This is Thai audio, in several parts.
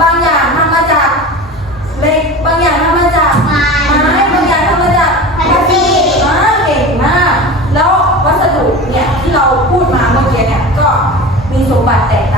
บางอย่างทำมาจากเหล็ก บางอย่างทำมาจากไม้บางอย่างทำมาจากพลาสติกอ่าเก่งมาก แล้ววัสดุเนี่ยที่เราพูดมาเมื่อกี้เนี่ยก็มีสมบัติแตกต่าง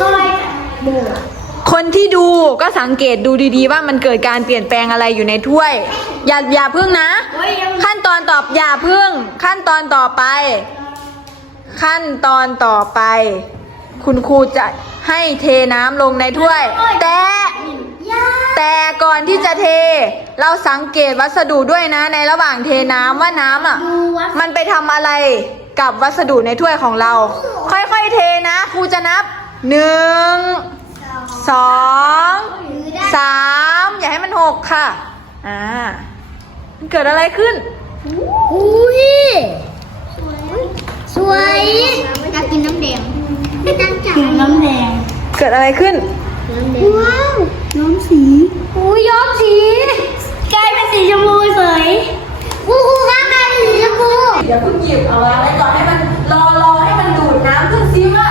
ซอยหมูคนที่ดูก็สังเกตดูดีๆ ว่ามันเกิดการเปลี่ยนแปลงอะไรอยู่ในถ้วย อย่าอย่าพึ่งนะ เฮ้ยยังขั้นตอนตอบอย่าพึ่ง ขั้นตอนต่อไป ขั้นตอนต่อไป คุณครูจะให้เทน้ำลงในถ้วย แต่ ยาแต่ก่อนที่จะเท เราสังเกตวัสดุด้วยนะในระหว่างเทน้ำว่าน้ำอะ ดูวัดมันไปทำอะไร กับวัสดุในถ้วยของเรา ค่อยๆเทนะครูจะนับหนึ่งสองสามอย่าให้มันหกค่ะ อ่ามันเกิดอะไรขึ้นอุ้ยสวยอยากกินน้ำแดงไม่ตั้งใจกินน้ำแดง เกิดอะไรขึ้นว้าวย้อมสีอุ้ยย้อมสีกลายเป็นสีชมพูเฉยกูกูกลายเป็นสีชมพู เดี๋ยวเพิ่งหยิบเอาวางไว้ก่อนให้มันรอรอให้มันดูดน้ำขึ้นซิว่า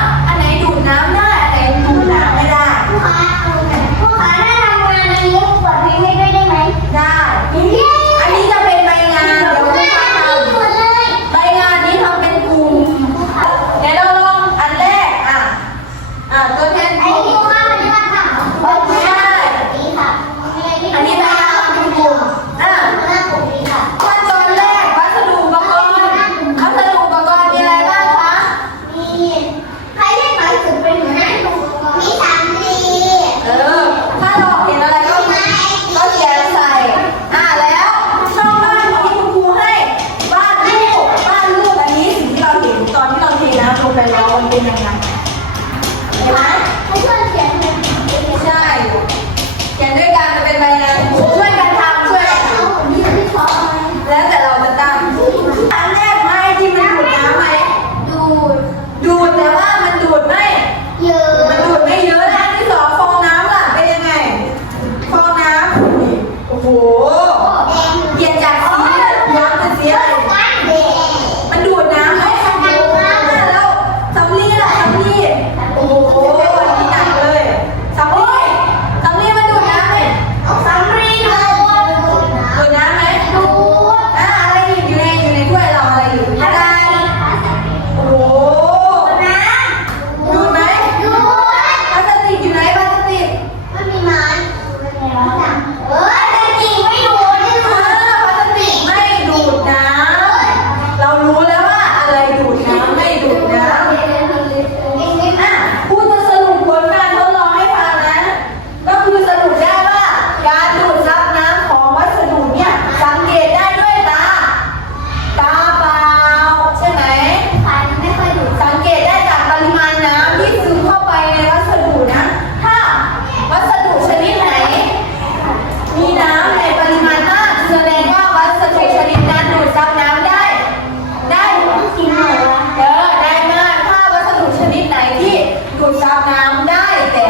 ดูดซับน้ำได้แต่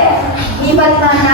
มีปัญหา